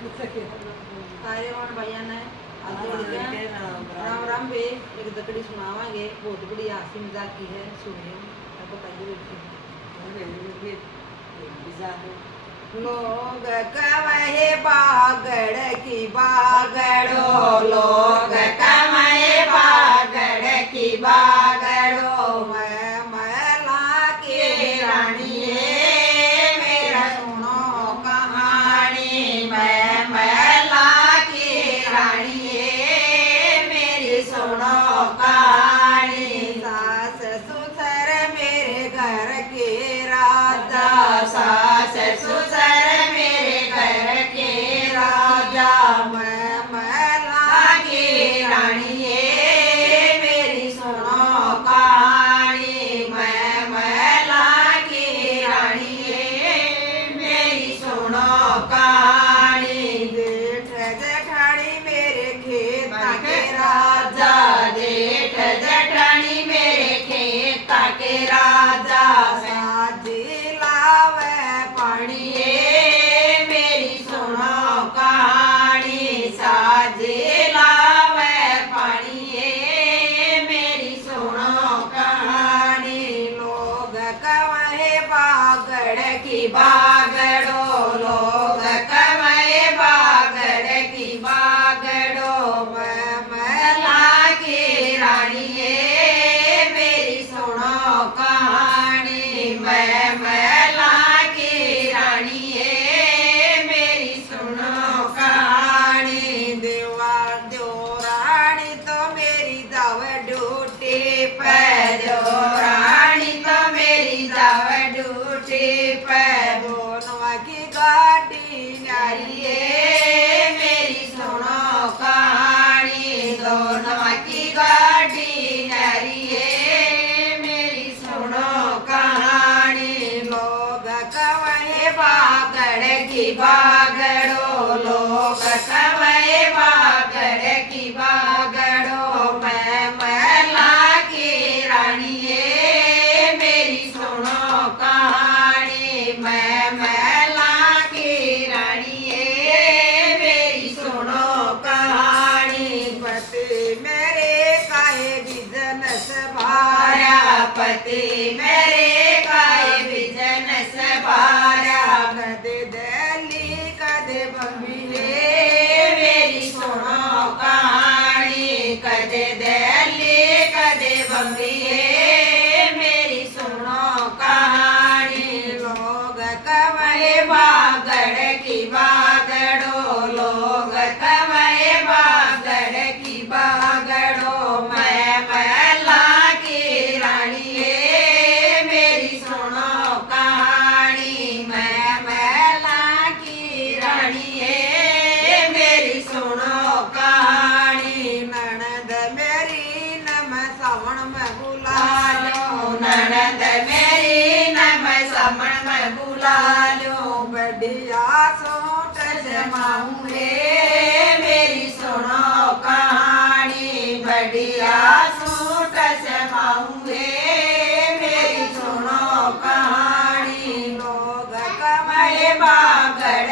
सारे वन भैया ने राम राम बे एक दकड़ी सुनावांगे बहुत बढ़िया हंसी मजाक की है सुनिए अब बताइए लोग कहे बागड़ की बागड़ो लोग कहे बागड़ की बागड़ो मैं महला की रानी मेरा सुनो कहानी मैं महला की रानी मेरी सुनो कहानी सास ससुर मेरे घर के राजा सास ससुर मेरे घर के राजा मैं महला की रानी मेरी सुनो कहानी मैं महला की रानी मेरी सुनो कहानी जेठ जेठानी मेरे खेत के राजा जेठ जेठानी मेरे खेत के राजा साजी लावे पानी मेरी सुनो कहानी साजी लावे पानी मेरी सुनो कहानी लोग कहे बागड़ की बागड़ो लोग कहे बागड़ की बागड़ो मैं महला की रानी मेरी सुनो कहानी मैं महला की रानी मेरी सुनो कहानी देवा दो रानी तो मेरी जाव ड्यूटी पे दो रानी तो मेरी जाव ड्यूटी पे दोनों की गाड़ी नारी मेरी सुनो कहानी दोनों की गाड़ी नारी मेरी सुनो कहानी लोग कहे बागड़ की बागड़ो लोग कहे बागड़ की बागड़ो मैं महला की रानी मेरी सुनो कहानी मैं महला की रानी मेरी सुनो कहानी पति मेरे काहे बिजनेस भारा पति मेरे काहे बिजनेस भारा कदे दिल्ली कदे बम्बई मेरी सुनो कहानी कदे दिल्ली कदे बम्बई मेरी सुनो कहानी लोग कहे बागड़ की बागड़ो लोग कहे बागड़ की बागड़ो मैं महला की रानी मेरी सुनो कहानी मैं महला की रानी मेरी सुनो कहानी ननद मेरी नम सावन में बुला लो ननद मेरी नम सावन में बुला लो बढ़िया सूट जमाऊं मेरी सुनो कहानी बढ़िया सूट जमाऊं मेरी सुनो कहानी लोग कहे बागड़